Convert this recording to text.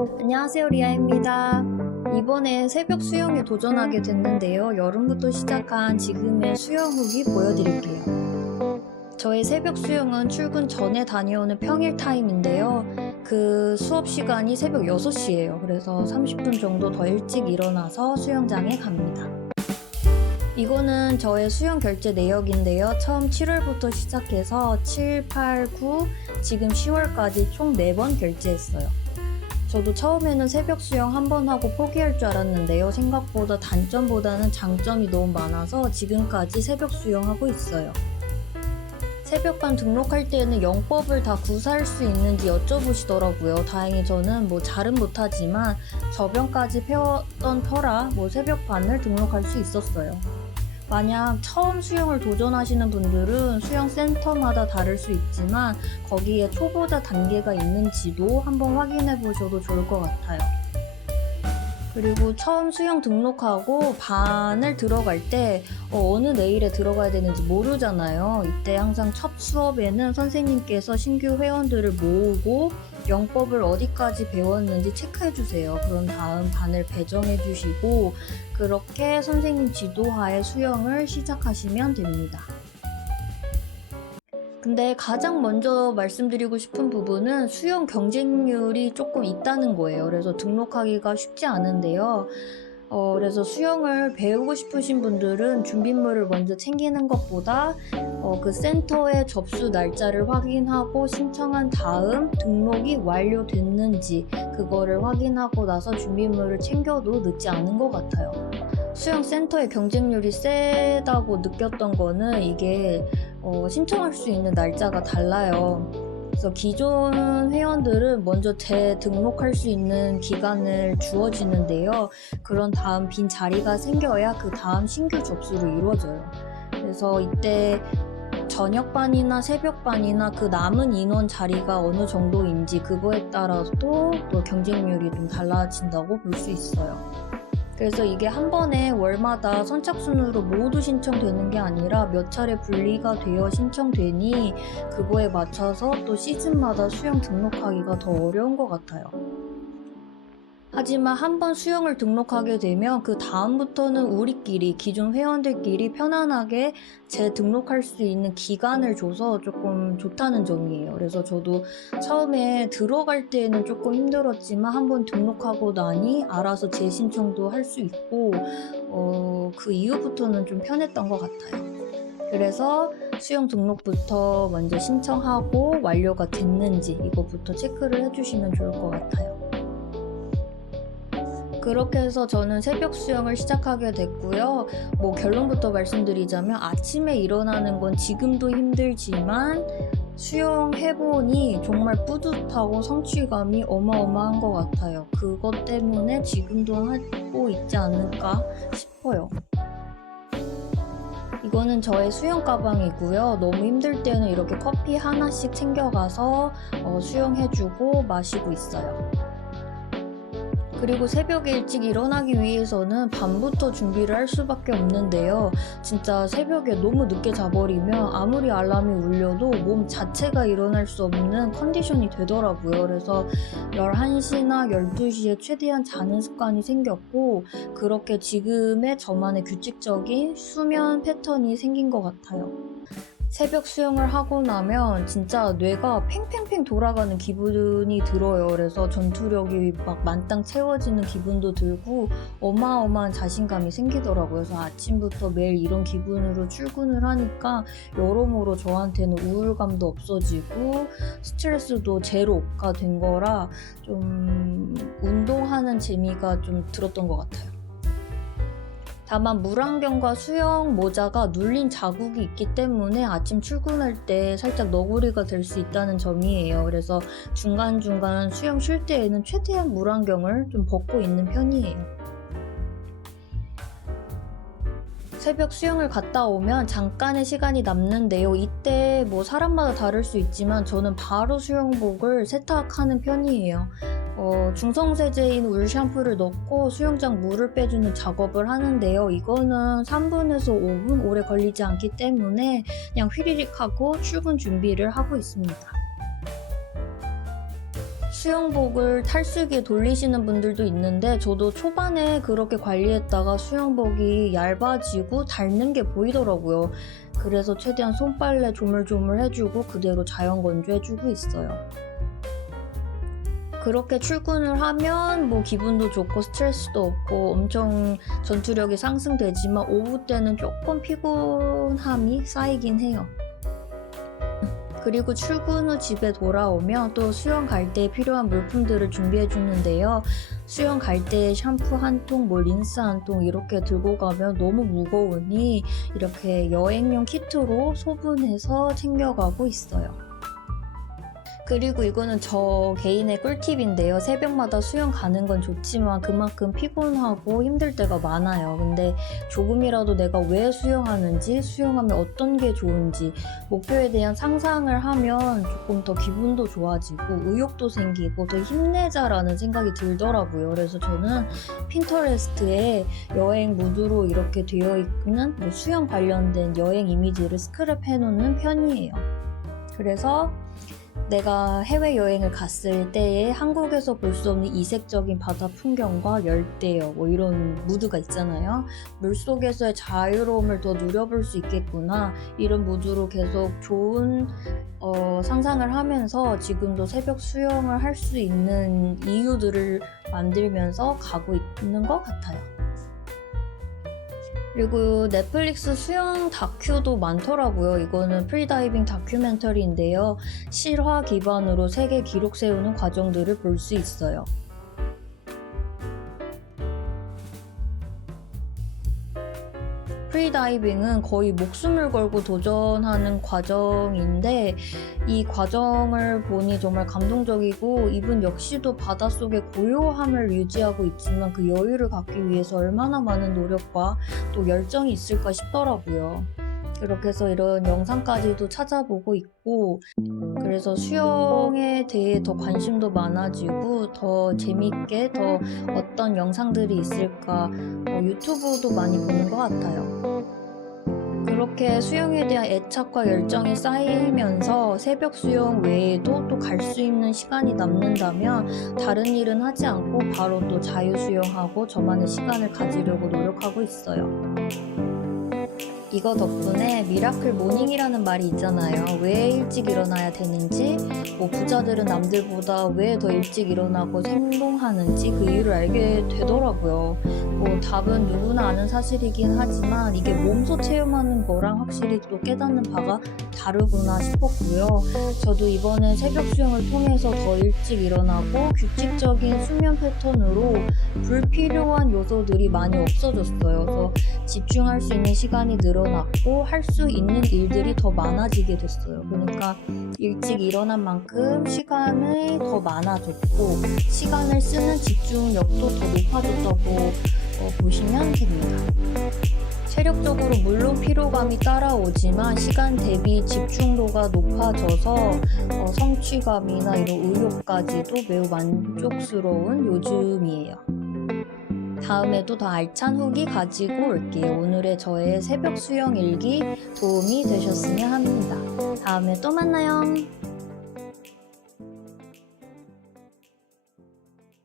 안녕하세요, 리아입니다. 이번에 새벽 수영에 도전하게 됐는데요. 여름부터 시작한 지금의 수영 후기 보여드릴게요. 저의 새벽 수영은 출근 전에 다녀오는 평일 타임인데요. 그 수업 시간이 새벽 6시예요. 그래서 30분 정도 더 일찍 일어나서 수영장에 갑니다. 이거는 저의 수영 결제 내역인데요. 처음 7월부터 시작해서 7, 8, 9, 지금 10월까지 총 4번 결제했어요. 저도 처음에는 새벽 수영 한 번 하고 포기할 줄 알았는데요. 생각보다 단점보다는 장점이 너무 많아서 지금까지 새벽 수영하고 있어요. 새벽반 등록할 때에는 영법을 다 구사할 수 있는지 여쭤보시더라고요. 다행히 저는 잘은 못하지만 저변까지 배웠던 터라 새벽반을 등록할 수 있었어요. 만약 처음 수영을 도전하시는 분들은 수영센터마다 다를 수 있지만 거기에 초보자 단계가 있는지도 한번 확인해 보셔도 좋을 것 같아요. 그리고 처음 수영 등록하고 반을 들어갈 때 어느 내일에 들어가야 되는지 모르잖아요. 이때 항상 첫 수업에는 선생님께서 신규 회원들을 모으고 영법을 어디까지 배웠는지 체크해 주세요. 그런 다음 반을 배정해 주시고 그렇게 선생님 지도하에 수영을 시작하시면 됩니다. 근데 가장 먼저 말씀드리고 싶은 부분은 수영 경쟁률이 조금 있다는 거예요. 그래서 등록하기가 쉽지 않은데요. 그래서 수영을 배우고 싶으신 분들은 준비물을 먼저 챙기는 것보다 그 센터의 접수 날짜를 확인하고 신청한 다음 등록이 완료됐는지 그거를 확인하고 나서 준비물을 챙겨도 늦지 않은 것 같아요. 수영센터의 경쟁률이 세다고 느꼈던 거는 이게 신청할 수 있는 날짜가 달라요. 그래서 기존 회원들은 먼저 재등록할 수 있는 기간을 주어지는데요. 그런 다음 빈 자리가 생겨야 그 다음 신규 접수로 이루어져요. 그래서 이때 저녁반이나 새벽반이나 그 남은 인원 자리가 어느 정도인지 그거에 따라서 또 경쟁률이 좀 달라진다고 볼 수 있어요. 그래서 이게 한 번에 월마다 선착순으로 모두 신청되는 게 아니라 몇 차례 분리가 되어 신청되니 그거에 맞춰서 또 시즌마다 수영 등록하기가 더 어려운 것 같아요. 하지만 한 번 수영을 등록하게 되면 그 다음부터는 우리끼리 기존 회원들끼리 편안하게 재등록할 수 있는 기간을 줘서 조금 좋다는 점이에요. 그래서 저도 처음에 들어갈 때에는 조금 힘들었지만 한 번 등록하고 나니 알아서 재신청도 할 수 있고 그 이후부터는 좀 편했던 것 같아요. 그래서 수영 등록부터 먼저 신청하고 완료가 됐는지 이거부터 체크를 해주시면 좋을 것 같아요. 그렇게 해서 저는 새벽 수영을 시작하게 됐고요. 결론부터 말씀드리자면 아침에 일어나는 건 지금도 힘들지만 수영해보니 정말 뿌듯하고 성취감이 어마어마한 것 같아요. 그것 때문에 지금도 하고 있지 않을까 싶어요. 이거는 저의 수영 가방이고요. 너무 힘들 때는 이렇게 커피 하나씩 챙겨가서 수영해주고 마시고 있어요. 그리고 새벽에 일찍 일어나기 위해서는 밤부터 준비를 할 수밖에 없는데요. 진짜 새벽에 너무 늦게 자버리면 아무리 알람이 울려도 몸 자체가 일어날 수 없는 컨디션이 되더라고요. 그래서 11시나 12시에 최대한 자는 습관이 생겼고 그렇게 지금의 저만의 규칙적인 수면 패턴이 생긴 것 같아요. 새벽 수영을 하고 나면 진짜 뇌가 팽팽팽 돌아가는 기분이 들어요. 그래서 전투력이 만땅 채워지는 기분도 들고 어마어마한 자신감이 생기더라고요. 그래서 아침부터 매일 이런 기분으로 출근을 하니까 여러모로 저한테는 우울감도 없어지고 스트레스도 제로가 된 거라 좀 운동하는 재미가 좀 들었던 것 같아요. 다만 물안경과 수영 모자가 눌린 자국이 있기 때문에 아침 출근할 때 살짝 너구리가 될 수 있다는 점이에요. 그래서 중간중간 수영 쉴 때에는 최대한 물안경을 좀 벗고 있는 편이에요. 새벽 수영을 갔다 오면 잠깐의 시간이 남는데요. 이때 사람마다 다를 수 있지만 저는 바로 수영복을 세탁하는 편이에요. 중성세제인 울 샴푸를 넣고 수영장 물을 빼주는 작업을 하는데요. 이거는 3분에서 5분 오래 걸리지 않기 때문에 그냥 휘리릭 하고 출근 준비를 하고 있습니다. 수영복을 탈수기에 돌리시는 분들도 있는데 저도 초반에 그렇게 관리했다가 수영복이 얇아지고 닳는 게 보이더라고요. 그래서 최대한 손빨래 조물조물 해주고 그대로 자연 건조해주고 있어요. 그렇게 출근을 하면 뭐 기분도 좋고 스트레스도 없고 엄청 전투력이 상승되지만 오후 때는 조금 피곤함이 쌓이긴 해요. 그리고 출근 후 집에 돌아오면 또 수영 갈 때 필요한 물품들을 준비해 주는데요. 수영 갈 때 샴푸 한 통, 뭐 린스 한 통 이렇게 들고 가면 너무 무거우니 이렇게 여행용 키트로 소분해서 챙겨가고 있어요. 그리고 이거는 저 개인의 꿀팁인데요. 새벽마다 수영 가는 건 좋지만 그만큼 피곤하고 힘들 때가 많아요. 근데 조금이라도 내가 왜 수영하는지, 수영하면 어떤 게 좋은지 목표에 대한 상상을 하면 조금 더 기분도 좋아지고 의욕도 생기고 더 힘내자라는 생각이 들더라고요. 그래서 저는 핀터레스트에 여행 무드로 이렇게 되어 있는 뭐 수영 관련된 여행 이미지를 스크랩 해놓는 편이에요. 그래서 내가 해외여행을 갔을 때에 한국에서 볼 수 없는 이색적인 바다 풍경과 열대어 뭐 이런 무드가 있잖아요. 물속에서의 자유로움을 더 누려볼 수 있겠구나 이런 무드로 계속 좋은 상상을 하면서 지금도 새벽 수영을 할 수 있는 이유들을 만들면서 가고 있는 것 같아요. 그리고 넷플릭스 수영 다큐도 많더라고요. 이거는 프리다이빙 다큐멘터리인데요. 실화 기반으로 세계 기록 세우는 과정들을 볼 수 있어요. 프리다이빙은 거의 목숨을 걸고 도전하는 과정인데 이 과정을 보니 정말 감동적이고 이분 역시도 바닷속의 고요함을 유지하고 있지만 그 여유를 갖기 위해서 얼마나 많은 노력과 또 열정이 있을까 싶더라고요. 그렇게 해서 이런 영상까지도 찾아보고 있고 그래서 수영에 대해 더 관심도 많아지고 더 재밌게 더 어떤 영상들이 있을까 유튜브도 많이 보는 것 같아요. 그렇게 수영에 대한 애착과 열정이 쌓이면서 새벽 수영 외에도 또 갈 수 있는 시간이 남는다면 다른 일은 하지 않고 바로 또 자유 수영하고 저만의 시간을 가지려고 노력하고 있어요. 이거 덕분에 미라클 모닝이라는 말이 있잖아요. 왜 일찍 일어나야 되는지, 뭐 부자들은 남들보다 왜 더 일찍 일어나고 행동하는지 그 이유를 알게 되더라고요. 뭐 답은 누구나 아는 사실이긴 하지만 이게 몸소 체험하는 거랑 확실히 또 깨닫는 바가 다르구나 싶었고요. 저도 이번에 새벽 수영을 통해서 더 일찍 일어나고 규칙적인 수면 패턴으로 불필요한 요소들이 많이 없어졌어요. 그래서 집중할 수 있는 시간이 늘어났고 할 수 있는 일들이 더 많아지게 됐어요. 그러니까 일찍 일어난 만큼 시간이 더 많아졌고 시간을 쓰는 집중력도 더 높아졌다고 보시면 됩니다. 체력적으로 물론 피로감이 따라오지만 시간 대비 집중도가 높아져서 성취감이나 이런 의욕까지도 매우 만족스러운 요즘이에요. 다음에도 더 알찬 후기 가지고 올게요. 오늘의 저의 새벽 수영 일기 도움이 되셨으면 합니다. 다음에 또 만나요.